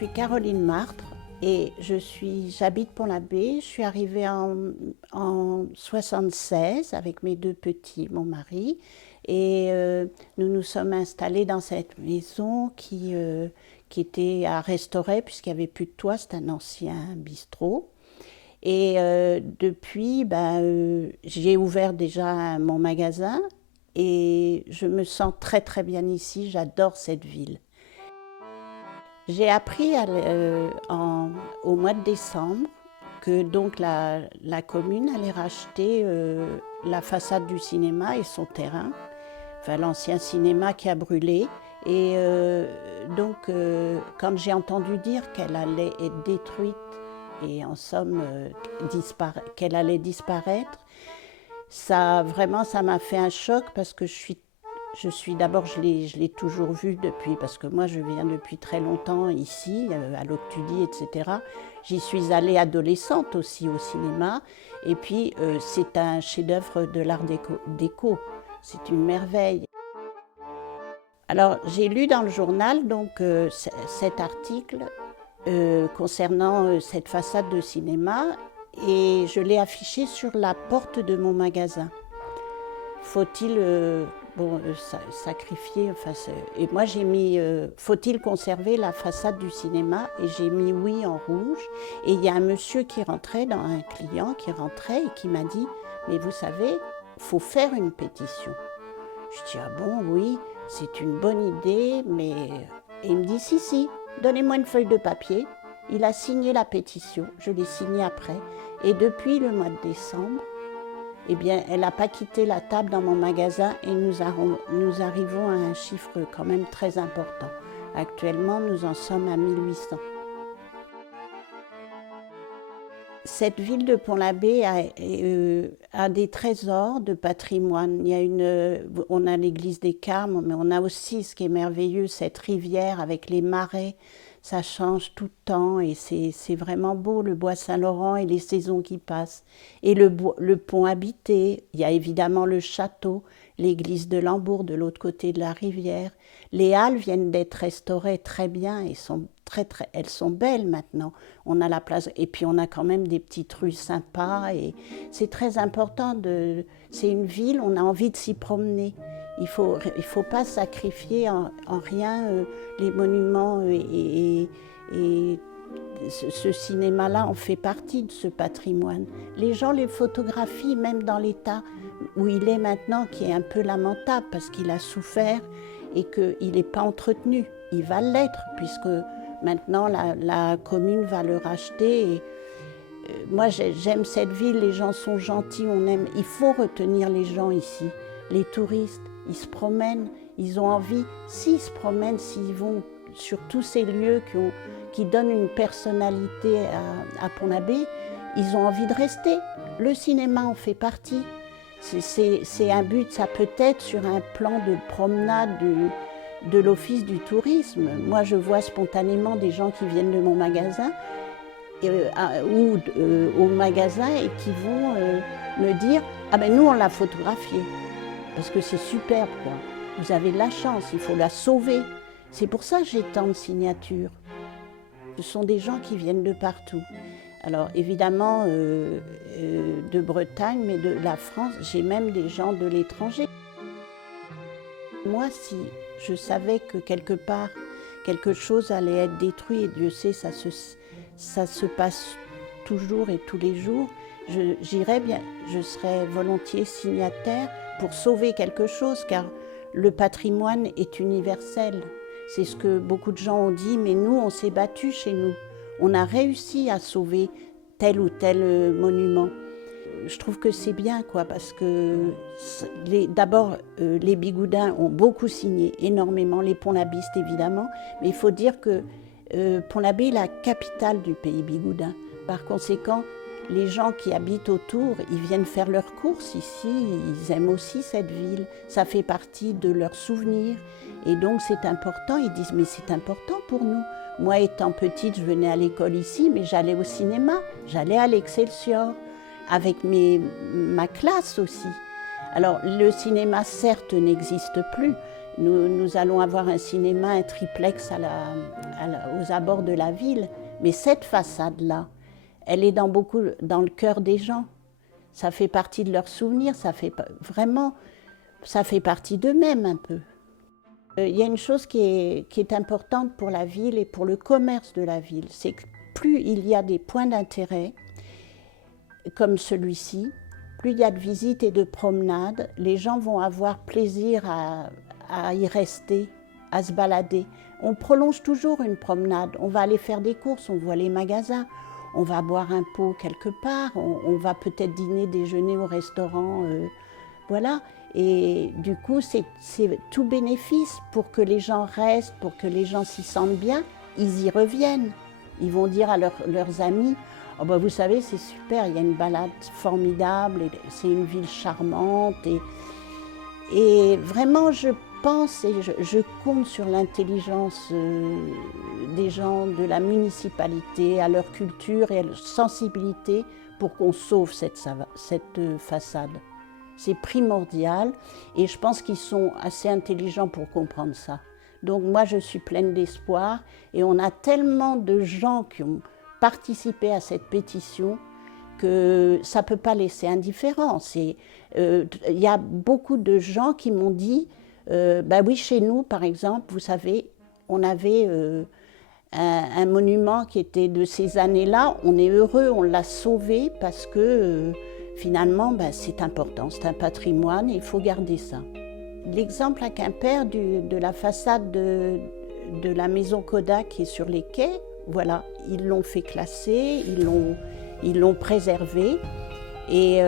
suis Caroline Martre et j'habite Pont-l'Abbé. Je suis arrivée en 76 avec mes deux petits, mon mari. Et nous nous sommes installés dans cette maison qui était à restaurer puisqu'il n'y avait plus de toit. C'est un ancien bistrot. Et depuis, j'ai ouvert déjà mon magasin et je me sens très très bien ici. J'adore cette ville. J'ai appris au mois de décembre que donc la commune allait racheter la façade du cinéma et son terrain, enfin l'ancien cinéma qui a brûlé. Et quand j'ai entendu dire qu'elle allait être détruite et en somme qu'elle allait disparaître, ça m'a fait un choc parce que d'abord, je l'ai toujours vu depuis, parce que moi, je viens depuis très longtemps ici, à l'Octudie, etc. J'y suis allée adolescente aussi au cinéma. Et puis, c'est un chef-d'œuvre de l'art déco. C'est une merveille. Alors, j'ai lu dans le journal donc, cet article concernant cette façade de cinéma et je l'ai affiché sur la porte de mon magasin. Faut-il sacrifier et moi j'ai mis faut-il conserver la façade du cinéma et j'ai mis oui en rouge et il y a un monsieur qui rentrait un client qui rentrait et qui m'a dit mais vous savez faut faire une pétition. Je dis ah bon oui c'est une bonne idée mais et il me dit si donnez-moi une feuille de papier. Il a signé la pétition, je l'ai signée après et depuis le mois de décembre eh bien, elle n'a pas quitté la table dans mon magasin et nous arrivons à un chiffre quand même très important. Actuellement, nous en sommes à 1800. Cette ville de Pont-l'Abbé a des trésors de patrimoine. On a l'église des Carmes, mais on a aussi, ce qui est merveilleux, cette rivière avec les marais. Ça change tout le temps et c'est vraiment beau, le bois Saint-Laurent et les saisons qui passent. Et le pont habité, il y a évidemment le château, l'église de Lambourg de l'autre côté de la rivière. Les halles viennent d'être restaurées très bien et elles sont belles maintenant. On a la place et puis on a quand même des petites rues sympas et c'est très important. C'est une ville, on a envie de s'y promener. Il faut pas sacrifier en rien les monuments et ce cinéma-là en fait partie de ce patrimoine. Les gens les photographient même dans l'état où il est maintenant, qui est un peu lamentable parce qu'il a souffert et qu'il n'est pas entretenu. Il va l'être puisque maintenant la commune va le racheter. Et, moi j'aime cette ville, les gens sont gentils, on aime. Il faut retenir les gens ici, les touristes. Ils se promènent, ils ont envie, s'ils se promènent, s'ils vont sur tous ces lieux qui donnent une personnalité à Pont-l'Abbé, ils ont envie de rester. Le cinéma en fait partie. C'est un but, ça peut être sur un plan de promenade de l'Office du tourisme. Moi, je vois spontanément des gens qui viennent de mon magasin ou au magasin et qui vont me dire « Ah ben nous, on l'a photographié ». Parce que c'est superbe, quoi. Vous avez de la chance, il faut la sauver. C'est pour ça que j'ai tant de signatures. Ce sont des gens qui viennent de partout. Alors évidemment de Bretagne, mais de la France, j'ai même des gens de l'étranger. Moi, si je savais que quelque part, quelque chose allait être détruit, et Dieu sait, ça se passe toujours et tous les jours, j'irais bien, je serais volontiers signataire pour sauver quelque chose, car le patrimoine est universel. C'est ce que beaucoup de gens ont dit, mais nous, on s'est battus chez nous. On a réussi à sauver tel ou tel monument. Je trouve que c'est bien, quoi, parce que d'abord, les Bigoudins ont beaucoup signé, énormément, les Pont-l'Abbistes évidemment, mais il faut dire que Pont-l'Abbé est la capitale du pays bigoudin. Par conséquent, les gens qui habitent autour, ils viennent faire leurs courses ici, ils aiment aussi cette ville, ça fait partie de leurs souvenirs. Et donc c'est important, ils disent mais c'est important pour nous. Moi étant petite, je venais à l'école ici, mais j'allais au cinéma, j'allais à l'Excelsior, avec ma classe aussi. Alors le cinéma certes n'existe plus, Nous allons avoir un cinéma, un triplex aux abords de la ville. Mais cette façade-là, elle est dans le cœur des gens. Ça fait partie de leurs souvenirs, ça fait partie d'eux-mêmes un peu. Il y a une chose qui est importante pour la ville et pour le commerce de la ville, c'est que plus il y a des points d'intérêt, comme celui-ci, plus il y a de visites et de promenades, les gens vont avoir plaisir à y rester, à se balader. On prolonge toujours une promenade, on va aller faire des courses, on voit les magasins, on va boire un pot quelque part, on va peut-être dîner, déjeuner au restaurant, voilà. Et du coup, c'est tout bénéfice pour que les gens restent, pour que les gens s'y sentent bien, ils y reviennent. Ils vont dire à leurs amis, oh ben vous savez, c'est super, il y a une balade formidable, c'est une ville charmante. Et vraiment, je pense et je compte sur l'intelligence des gens, de la municipalité, à leur culture et à leur sensibilité pour qu'on sauve cette façade. C'est primordial et je pense qu'ils sont assez intelligents pour comprendre ça. Donc moi, je suis pleine d'espoir et on a tellement de gens qui ont participé à cette pétition que ça ne peut pas laisser indifférent. Il y a beaucoup de gens qui m'ont dit, bah oui, chez nous, par exemple, vous savez, on avait un monument qui était de ces années-là, on est heureux, on l'a sauvé parce que finalement, bah, c'est important, c'est un patrimoine et il faut garder ça. L'exemple à Quimper de la façade de la maison Kodak qui est sur les quais, voilà, ils l'ont fait classer, ils l'ont préservée. Et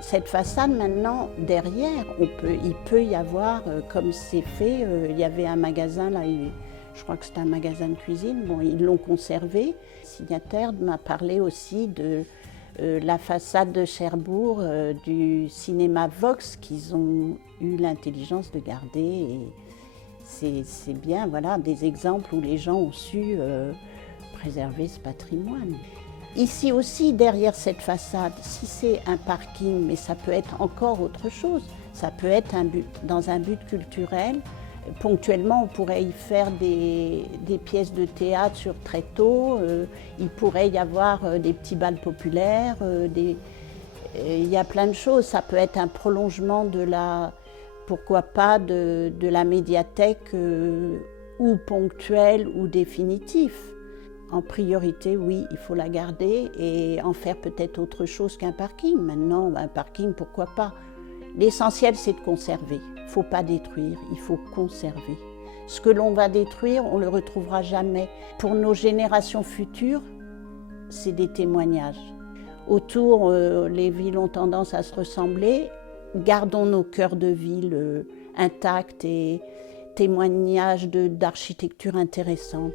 cette façade maintenant, derrière, il peut y avoir, comme c'est fait, il y avait un magasin là, je crois que c'était un magasin de cuisine, bon, ils l'ont conservé. Le signataire m'a parlé aussi de la façade de Cherbourg, du cinéma Vox qu'ils ont eu l'intelligence de garder. Et c'est bien, voilà, des exemples où les gens ont su préserver ce patrimoine. Ici aussi, derrière cette façade, si c'est un parking, mais ça peut être encore autre chose, ça peut être dans un but culturel. Ponctuellement, on pourrait y faire des pièces de théâtre sur tréteaux, il pourrait y avoir des petits bals populaires, il y a plein de choses. Ça peut être un prolongement pourquoi pas, de la médiathèque, ou ponctuel ou définitif. En priorité, oui, il faut la garder et en faire peut-être autre chose qu'un parking. Maintenant, un parking, pourquoi pas? L'essentiel, c'est de conserver. Il ne faut pas détruire, il faut conserver. Ce que l'on va détruire, on ne le retrouvera jamais. Pour nos générations futures, c'est des témoignages. Autour, les villes ont tendance à se ressembler. Gardons nos cœurs de ville intacts et témoignages d'architecture intéressante.